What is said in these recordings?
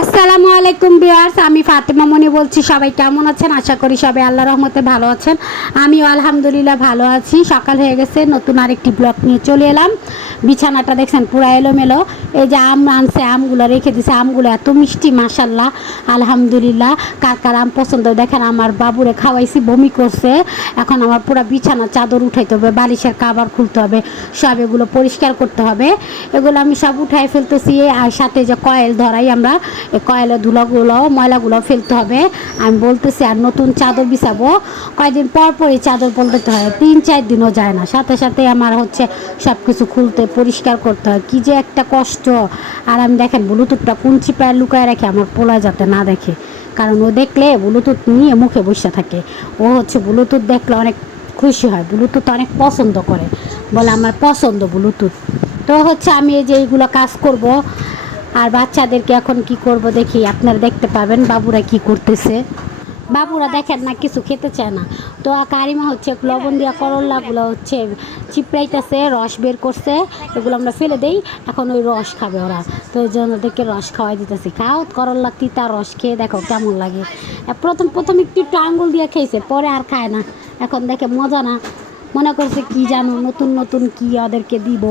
আসসালামু আলাইকুম বিয়ার্স আমি ফাতেমা মনি বলছি, সবাই কেমন আছেন? আশা করি সবাই আল্লাহ রহমতে ভালো আছেন। আমিও আলহামদুলিল্লাহ ভালো আছি। সকাল হয়ে গেছে, নতুন আরেকটি ব্লগ নিয়ে চলে এলাম। বিছানাটা দেখছেন, পুরা এলোমেলো। এই যে আম আনছে, আমগুলো রেখে দিছে। আমগুলো এত মিষ্টি মাসাল্লাহ আলহামদুলিল্লাহ, কার কার আম পছন্দ দেখেন, আমার বাবুরে খাওয়াইছি, বমি করছে। এখন আমার পুরো বিছানা চাদর উঠাইতে হবে, বালিশের কাবার খুলতে হবে, সব এগুলো পরিষ্কার করতে হবে। এগুলো আমি সব উঠাই ফেলতেছি, আর সাথে যে কয়েল ধরাই আমরা কয়েলের ধুলাগুলো, ময়লাগুলো ফেলতে হবে। আমি বলতেছি, আর নতুন চাদর বিছাবো। কয়েকদিন পর পরই চাদর বলতে হয়, তিন, চার দিনও যায় না। সাথে সাথে আমার হচ্ছে সব কিছু খুলতে, পরিষ্কার করতে হয়। কি যে একটা কষ্ট। আর আমি দেখেন, ব্লুটুথটা কোন পায়ে লুকায় রাখে, আমার পোলা যাতে না দেখে। কারণ ও দেখলে ব্লুটুথ নিয়ে মুখে বসে থাকে। ও হচ্ছে ব্লুটুথ দেখলে অনেক খুশি হয়। ব্লুটুথ অনেক পছন্দ করে। বলে, আমার পছন্দ ব্লুটুথ। তো হচ্ছে আমি এই যে এইগুলো কাজ করব আর বাচ্চাদেরকে এখন কি করব দেখি, আপনারা দেখতে পাবেন বাবুরা কি করতেছে। বাবুরা দেখেন না, কিছু খেতে চায় না। তো কারিমা হচ্ছে লবণ দিয়া করল্লাগুলো হচ্ছে চিপড়াইতেছে, রস বের করছে, এগুলো আমরা ফেলে দেই, এখন ওই রস খাবে ওরা। তো ওই জন্য ওদেরকে রস খাওয়াই দিতেছি। খাও করল্লা তিতা রস খেয়ে দেখো কেমন লাগে। প্রথম প্রথম একটু একটু আঙুল দিয়ে খেয়েছে, পরে আর খায় না। এখন দেখে মজা না। মনে করছে কি জানো, নতুন নতুন কি ওদেরকে দিব।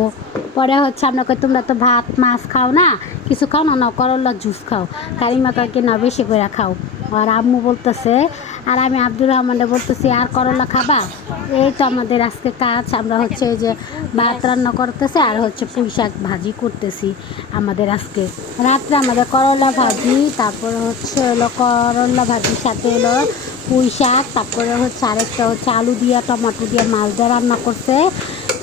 পরে হচ্ছে কই তোমরা তো ভাত, মাছ খাও না, কিছু খাও না না করল্লা জুস খাও। কারিমা কাকে না বেশি করে খাও। আর আম্মু বলতেছে, আর আমি আব্দুর রহমানে বলতেছি, আর করলা খাবা? এই তো আমাদের আজকে কাজ। আমরা হচ্ছে যে ভাত রান্না করতেছে, আর হচ্ছে পুঁই শাক ভাজি করতেছি আমাদের আজকে। রাত্রে আমাদের করলা ভাজি, তারপরে হচ্ছে হলো করলা ভাজির সাথে হলো পুঁই শাক, তারপরে হচ্ছে আরেকটা হচ্ছে আলু দিয়া, টমেটো দিয়ে মাছ রান্না করছে।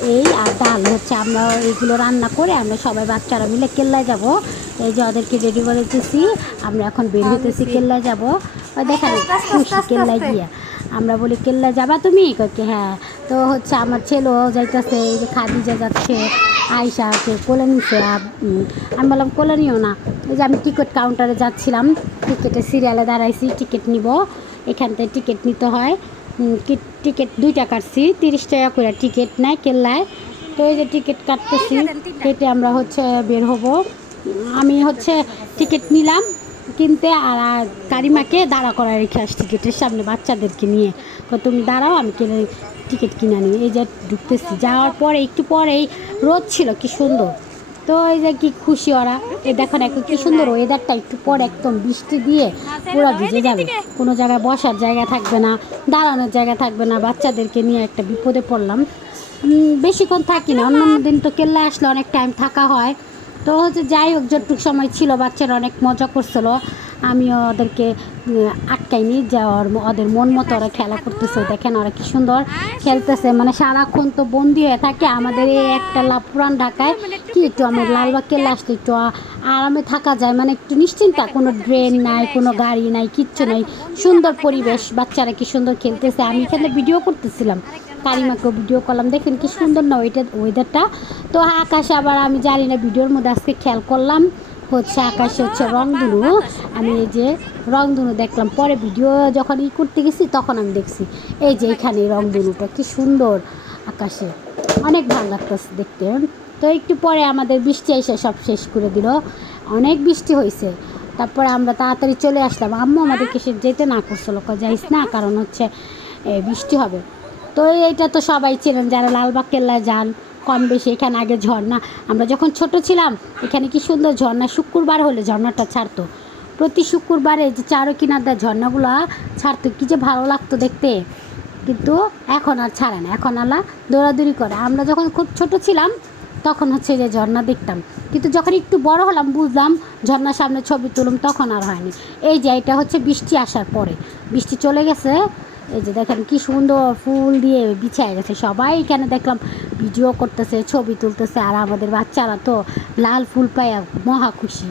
এই আর ডাল হচ্ছে আমরা এইগুলো রান্না করে আমরা সবাই বাচ্চারা মিলে কেল্লায় যাব। এই যে ওদেরকে রেডি করে দিতেছি আমরা এখন বের হইতেছি কেল্লায় যাব। দেখেন খুশি কেল্লায় গিয়া। আমরা বলি কেল্লায় যাবা তুমি? কই হ্যাঁ। তো হচ্ছে আমার ছেলেও যাইতেছে এই যে খাদিজা যাচ্ছে আয়সা আছে কোলে নিছে আমি বললাম কোলে নিও না। এই যে আমি টিকিট কাউন্টারে যাচ্ছিলাম টিকিটের সিরিয়ালে দাঁড়াইছি টিকিট নিব। এখান থেকে টিকিট নিতে হয়। কি- টিকিট দুইটা কাটছি তিরিশ টাকা করে টিকিট নেয় কেল্লায় তো এই যে টিকিট কাটতেছি কেটে আমরা হচ্ছে বের হব। আমি হচ্ছে টিকিট নিলাম কিনতে আর কারিমাকে দাঁড়া করা রেখে আসছি টিকিটের সামনে বাচ্চাদেরকে নিয়ে। তো তুমি দাঁড়াও আমি কিনে টিকিট কিনে নিই এই যে ঢুকতেছি। যাওয়ার পরে একটু পরেই রোদ ছিল কি সুন্দর। তো এই যে কি খুশি ওরা। এ দেখেন একটু কি সুন্দর ওয়েদারটা একটু পর একদম বৃষ্টি দিয়ে পুরো ভিজে যাবে। কোনো জায়গায় বসার জায়গা থাকবে না দাঁড়ানোর জায়গা থাকবে না বাচ্চাদেরকে নিয়ে একটা বিপদে পড়লাম। বেশিক্ষণ থাকি না অন্য দিন তো কেল্লা আসলে অনেক টাইম থাকা হয়। তো হচ্ছে যাই হোক যতটুকু সময় ছিল বাচ্চারা অনেক মজা করছিল। আমিও ওদেরকে আটকাইনি যে ওর ওদের মন মতো ওরা খেলা করতেছে। দেখেন ওরা কি সুন্দর খেলতেছে। মানে সারাক্ষণ তো বন্দি হয়ে থাকে। আমাদের এই একটা পুরান ঢাকায় কি একটু আমার লালবাগ কেল্লা একটু আরামে থাকা যায়। মানে একটু নিশ্চিন্তা কোনো ড্রেন নাই, কোনো গাড়ি নাই, কিচ্ছু নাই। সুন্দর পরিবেশ। বাচ্চারা কি সুন্দর খেলতেছে। আমি এখানে ভিডিও করতেছিলাম। কারিমাকে ভিডিও করলাম। দেখেন কি সুন্দর না ওইটা ওয়েদারটা তো আকাশে আবার আমি জানি না ভিডিওর মধ্যে আজকে খেয়াল করলাম। হচ্ছে আকাশে হচ্ছে রংধনু। আমি এই যে রংধনু দেখলাম, পরে ভিডিও যখন ই করতে গেছি, তখন আমি দেখছি, এই যে এখানে রংধনুটা কি সুন্দর আকাশে। অনেক ভালো লাগতেছে দেখতে। তো একটু পরে আমাদের বৃষ্টি এসে সব শেষ করে দিল। অনেক বৃষ্টি হয়েছে তারপরে আমরা তাড়াতাড়ি চলে আসলাম। আম্মু আমাদেরকে সে যেতে না করছিল যাইস না, কারণ হচ্ছে বৃষ্টি হবে। তো এইটা তো সবাই ছিলেন যারা লালবাগ, কেল্লায় যান কম বেশি, এখানে আগে ঝর্ণা। আমরা যখন ছোট ছিলাম, এখানে কি সুন্দর ঝর্ণা, শুক্রবার হলে ঝর্ণাটা ছাড়তো। প্রতি শুক্রবারে যে চারো কিনার দেয় ঝর্ণাগুলো ছাড়তো, কী যে ভালো লাগতো দেখতে। কিন্তু এখন আর ছাড়ে না, এখন আলা দৌড়াদৌড়ি করে। আমরা যখন খুব ছোট ছিলাম, তখন হচ্ছে যে ঝর্ণা দেখতাম। কিন্তু যখন একটু বড় হলাম, বুঝলাম ঝর্ণার সামনে ছবি তুলুম, তখন আর হয়নি। এই যে এটা হচ্ছে বৃষ্টি আসার পরে। বৃষ্টি চলে গেছে এই যে দেখেন কি সুন্দর ফুল দিয়ে বিছায় গেছে। সবাই এখানে দেখলাম ভিডিও করতেছে, ছবি তুলতেছে, আর আমাদের বাচ্চারা তো লাল ফুল পায়, মহা খুশি,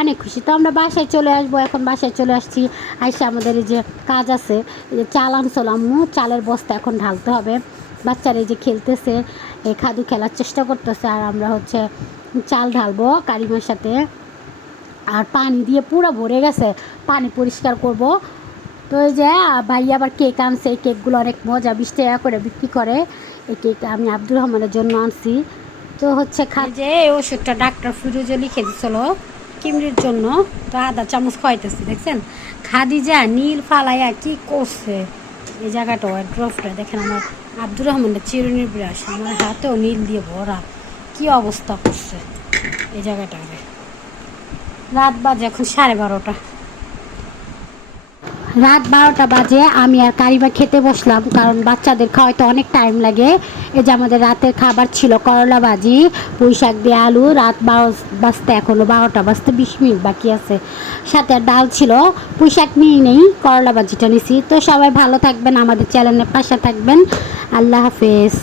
অনেক খুশি। তো আমরা বাসায় চলে আসব, এখন বাসায় চলে আসছি। আইসা আমাদের এই যে কাজ আছে, এই যে চাল আনছিল আম্মু, চালের বস্তা এখন ঢালতে হবে। বাচ্চারা এই যে খেলতেছে এই খাদু খেলার চেষ্টা করতেছে, আর আমরা হচ্ছে চাল ঢালবো কারিমার সাথে। আর পানি দিয়ে পুরো ভরে গেছে, পানি পরিষ্কার করব। তো এই যে ভাই আবার কেক আনছে, এই কেকগুলো অনেক মজা, বিশ টাকা করে বিক্রি করে। এই কেক আমি আব্দুর রহমানের জন্য আনছি। তো হচ্ছে খা যে ওষুধটা ডাক্তার ফিরোজে লিখে দিছিল কিমরির জন্য। তো আধা চামচ খাইতেছি দেখছেন? খাদিজা নীল ফালাইয়া কি করছে? এই জায়গাটা ড্রপটা দেখেন আমার আব্দুর রহমানের চিরুনির ব্রাশ আমার হাতেও নীল দিয়ে ভরা। কি অবস্থা করছে এই জায়গাটাকে? রাত বাজে এখন সাড়ে বারোটা। রাত বারোটা বাজে, আমি আর কারিমা খেতে বসলাম, কারণ বাচ্চাদের খাওয়াইতে অনেক টাইম লাগে। এই যে আমাদের রাতের খাবার ছিল করলা ভাজি পুঁই শাক দিয়ে আলু, রাত বারো বাজতে এখনও বারোটা বাজতে বিশ মিনিট বাকি আছে। সাথে ডাল ছিল পুঁই শাক নিয়ে নেই, করলা ভাজিটা নিছি। তো সবাই ভালো থাকবেন, আমাদের চ্যানেলের পাশে থাকবেন। আল্লাহ হাফেজ।